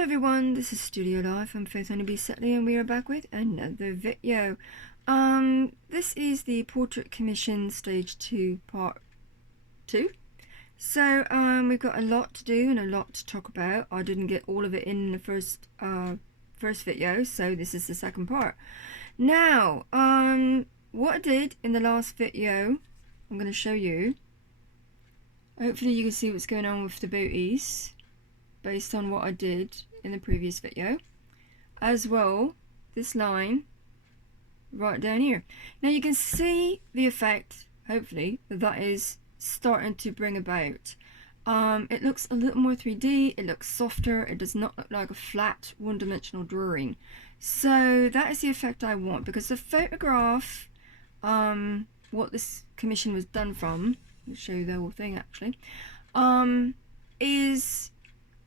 Hello everyone, this is Studiolife. I'm Faith Honeybee Setley and we are back with another video. This is the Portrait Commission Stage 2 Part 2. So we've got a lot to do and a lot to talk about. I didn't get all of it in the first video, so this is the second part. Now, what I did in the last video, I'm going to show you. Hopefully you can see what's going on with the booties based on what I did in the previous video, as well this line right down here. Now you can see the effect, hopefully, that is starting to bring about. It looks a little more 3D, it looks softer, it does not look like a flat one-dimensional drawing. So that is the effect I want, because the photograph, what this commission was done from, I'll show you the whole thing actually, is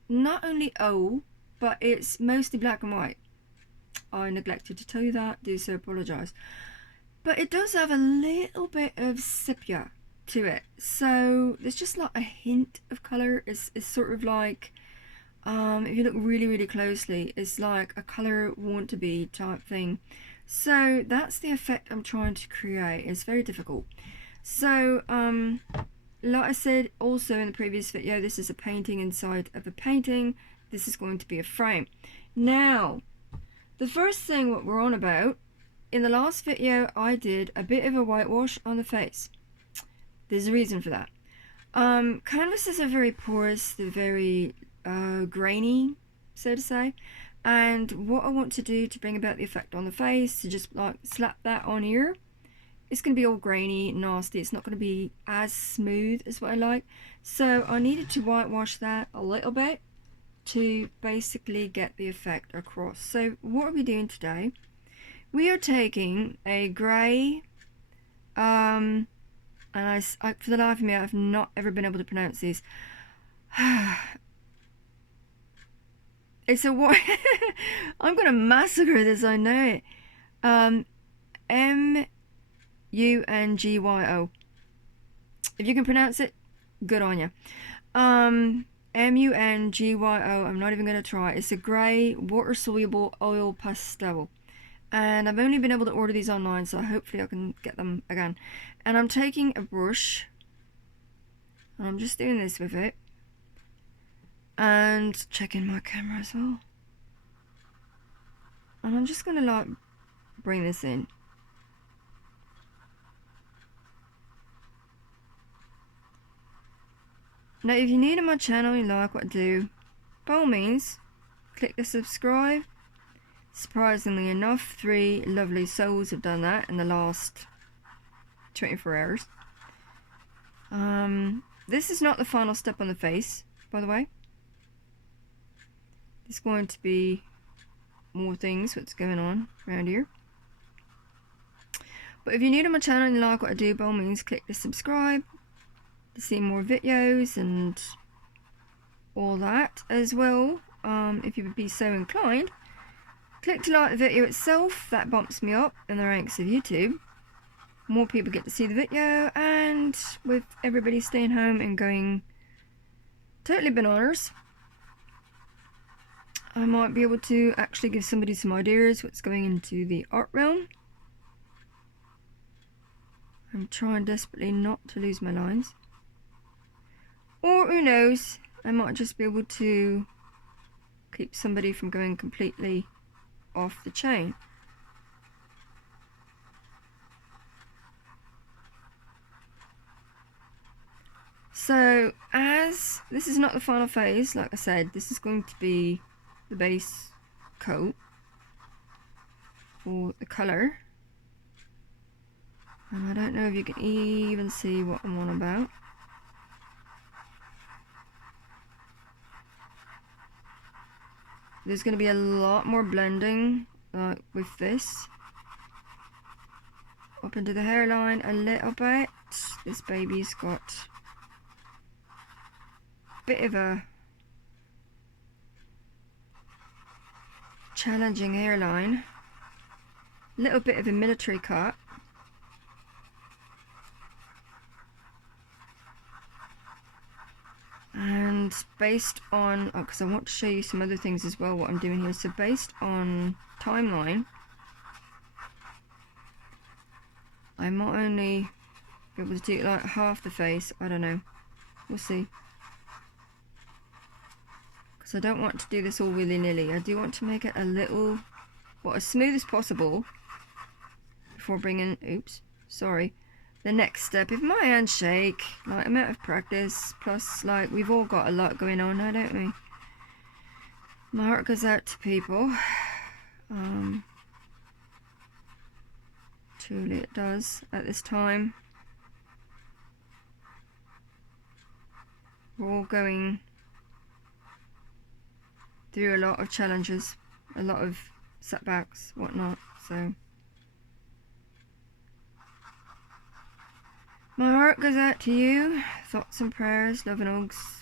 not only old, but it's mostly black and white. I neglected to tell you that, do so apologise. But it does have a little bit of sepia to it, so there's just like a hint of colour. It's sort of like, if you look really closely, it's like a colour want to be type thing. So that's the effect I'm trying to create. It's very difficult. So like I said also in the previous video, this is a painting inside of a painting. This is going to be a frame. Now, the first thing what we're on about, in the last video I did a bit of a whitewash on the face. There's a reason for that. Canvases are very porous, they're very grainy, so to say. And what I want to do to bring about the effect on the face, to just like slap that on here, it's going to be all grainy, nasty. It's not going to be as smooth as what I like. So I needed to whitewash that a little bit to basically get the effect across. So what are we doing today? We are taking a grey, and I for the life of me, I've not ever been able to pronounce these. It's a what? I'm going to massacre this, I know it. M-U-N-G-Y-O. If you can pronounce it, good on you. M-U-N-G-Y-O. I'm not even going to try. It's a grey water-soluble oil pastel. And I've only been able to order these online, so hopefully I can get them again. And I'm taking a brush, and I'm just doing this with it. And checking my camera as well. And I'm just going to like bring this in. Now, if you're new to my channel and you like what I do, by all means, click the subscribe. Surprisingly enough, 3 lovely souls have done that in the last 24 hours. This is not the final step on the face, by the way. There's going to be more things, what's going on around here. But if you're new to my channel and you like what I do, by all means, click the subscribe to see more videos and all that as well. If you would be so inclined, click to like the video itself. That bumps me up in the ranks of YouTube. More people get to see the video, and with everybody staying home and going totally bananas, I might be able to actually give somebody some ideas what's going into the art realm. I'm trying desperately not to lose my lines. Or who knows, I might just be able to keep somebody from going completely off the chain. So, as this is not the final phase, like I said, this is going to be the base coat for the colour. And I don't know if you can even see what I'm on about. There's going to be a lot more blending with this. Up into the hairline a little bit. This baby's got a bit of a challenging hairline. A little bit of a military cut. And based on, because I want to show you some other things as well, what I'm doing here. So based on timeline, I might only be able to do like half the face. I don't know. We'll see. Because I don't want to do this all willy-nilly. I do want to make it a little, well, as smooth as possible before bringing, oops, sorry, the next step. If my hands shake, like, I'm out of practice, plus, like, we've all got a lot going on now, don't we? My heart goes out to people. Truly it does at this time. We're all going through a lot of challenges, a lot of setbacks, whatnot, so my heart goes out to you. Thoughts and prayers, love and hugs.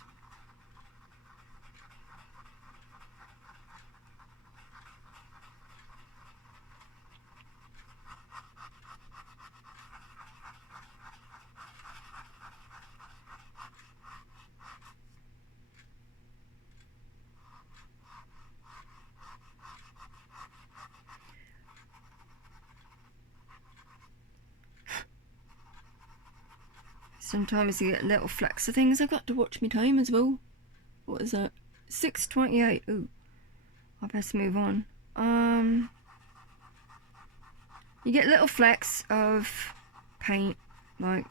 Sometimes you get little flecks of things. I've got to watch my time as well. What is that? 6:28. Ooh, I best move on. You get little flecks of paint, like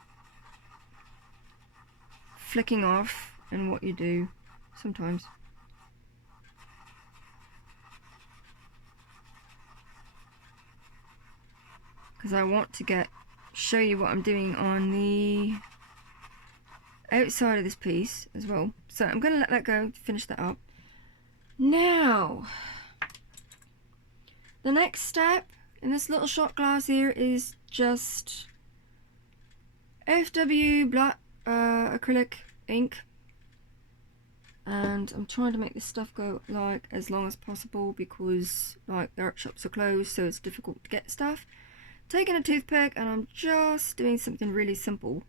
flicking off in what you do sometimes. Because I want to show you what I'm doing on the outside of this piece as well. So I'm going to let that go to finish that up. Now, the next step in this little shot glass here is just FW black acrylic ink, and I'm trying to make this stuff go like as long as possible because like the art shops are closed, so it's difficult to get stuff. Taking a toothpick, and I'm just doing something really simple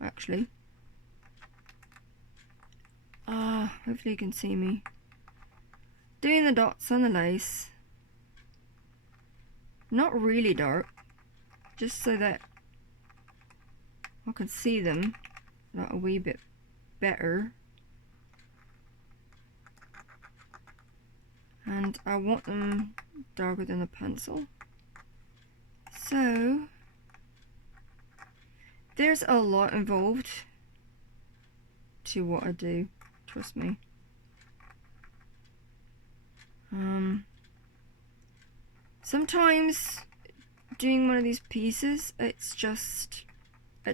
actually. Hopefully you can see me doing the dots on the lace. Not really dark, just so that I can see them like a wee bit better. And I want them darker than the pencil. So there's a lot involved to what I do, trust me. Sometimes doing one of these pieces, it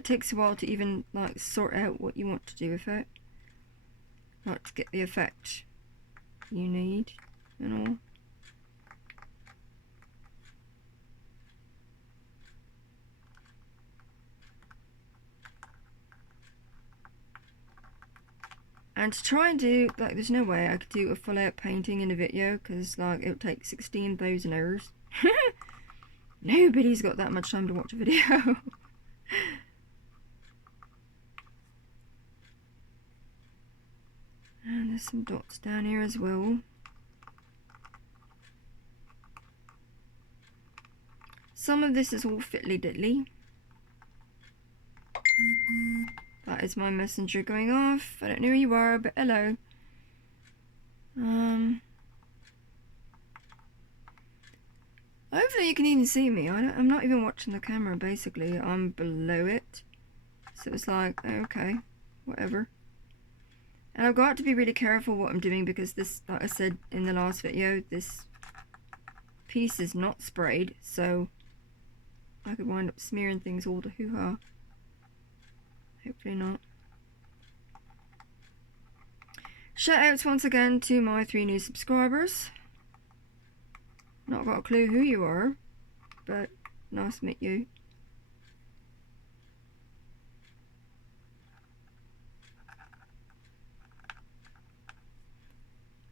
takes a while to even like sort out what you want to do with it, like to get the effect you need and all. And to try and do, like, there's no way I could do a full out painting in a video because like it would take 16,000 hours. Nobody's got that much time to watch a video. And there's some dots down here as well. Some of this is all fiddly diddly. That is my messenger going off. I don't know who you are, but hello. Hopefully you can even see me. I'm not even watching the camera, basically. I'm below it. So it's like, okay, whatever. And I've got to be really careful what I'm doing because this, like I said in the last video, this piece is not sprayed. So I could wind up smearing things all to hoo-ha. Hopefully not. Shout outs once again to my 3 new subscribers. Not got a clue who you are, but nice to meet you.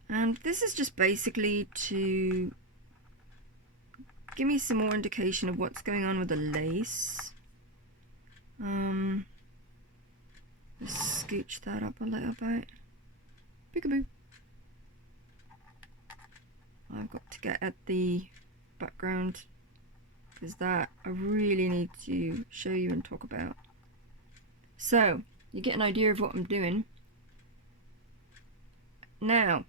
And this is just basically to give me some more indication of what's going on with the lace. Just scooch that up a little bit. Peekaboo. I've got to get at the background because that I really need to show you and talk about. So you get an idea of what I'm doing. Now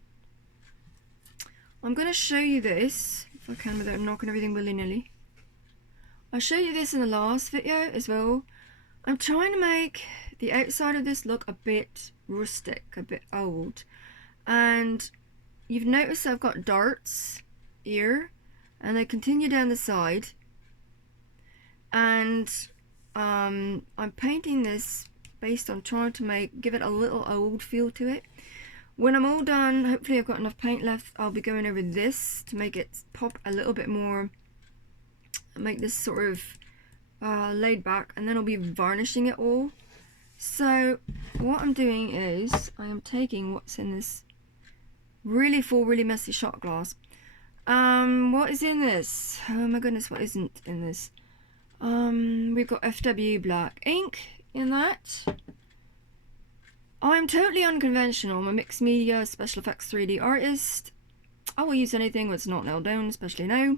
I'm going to show you this if I can without knocking everything willy-nilly. I showed you this in the last video as well. I'm trying to make the outside of this look a bit rustic, a bit old, and you've noticed I've got darts here and they continue down the side, and I'm painting this based on trying to give it a little old feel to it. When I'm all done, hopefully I've got enough paint left, I'll be going over this to make it pop a little bit more, make this sort of laid back, and then I'll be varnishing it all. So what I'm doing is I am taking what's in this really full, really messy shot glass. What is in this? Oh my goodness, what isn't in this? We've got FW black ink in that. I'm totally unconventional. I'm a mixed media special effects 3D artist. I will use anything that's not nailed down, especially now.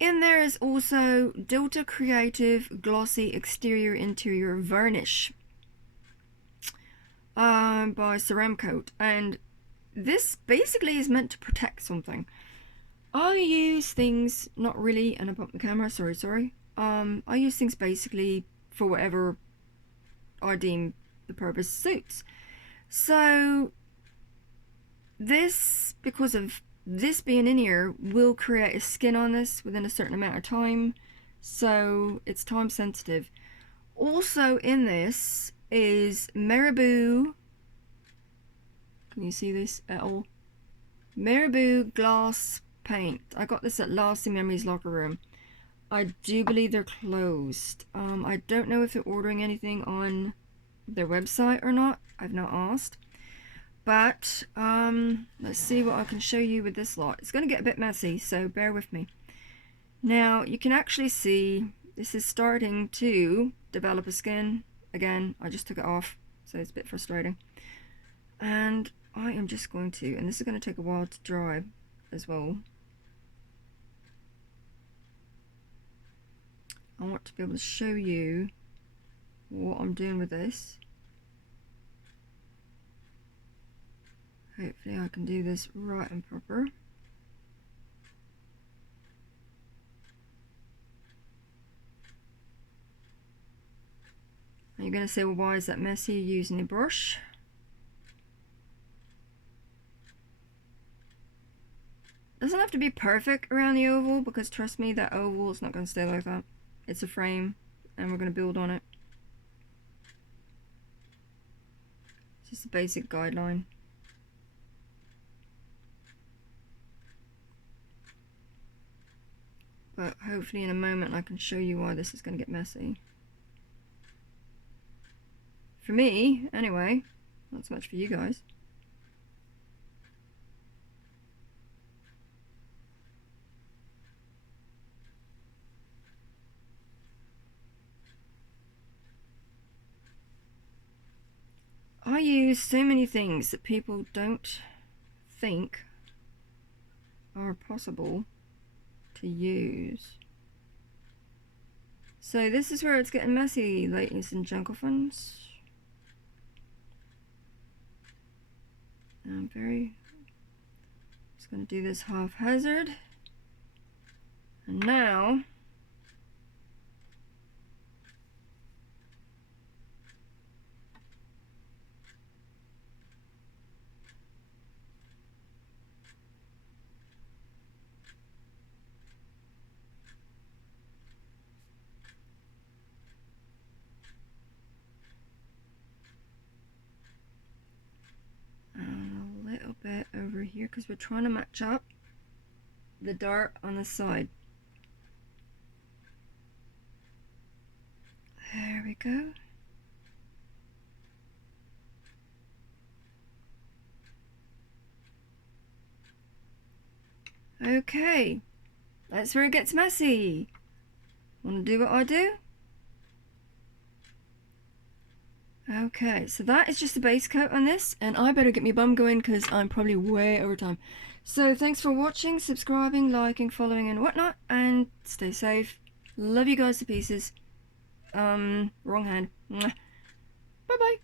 In there is also Delta Creative Glossy Exterior Interior Varnish by Ceramcoat, and this basically is meant to protect something. I use things, not really, and I bumped the camera, sorry. I use things basically for whatever I deem the purpose suits. So this, because of this being in here, will create a skin on this within a certain amount of time, so it's time sensitive. Also in this is Marabou, can you see this at all? Marabou glass paint. I got this at Lasting Memories locker room. I do believe they're closed. I don't know if they're ordering anything on their website or not. I've not asked. But let's see what I can show you with this lot. It's going to get a bit messy, so bear with me. Now you can actually see this is starting to develop a skin. Again, I just took it off, so it's a bit frustrating. And I am just going to, and this is going to take a while to dry as well. I want to be able to show you what I'm doing with this. Hopefully I can do this right and proper. And you're going to say, well, why is that messy using a brush? Doesn't have to be perfect around the oval, because trust me, that oval is not going to stay like that. It's a frame and we're going to build on it. It's just a basic guideline. But hopefully in a moment I can show you why this is going to get messy. For me, anyway. Not so much for you guys. I use so many things that people don't think are possible to use. So this is where it's getting messy, ladies and gentlemen. I'm just going to do this haphazard. And now bit over here, because we're trying to match up the dart on the side. There we go. Okay, that's where it gets messy. Want to do what I do? Okay, so that is just the base coat on this, and I better get my bum going because I'm probably way over time. So thanks for watching, subscribing, liking, following, and whatnot, and stay safe. Love you guys to pieces. Wrong hand. Bye bye.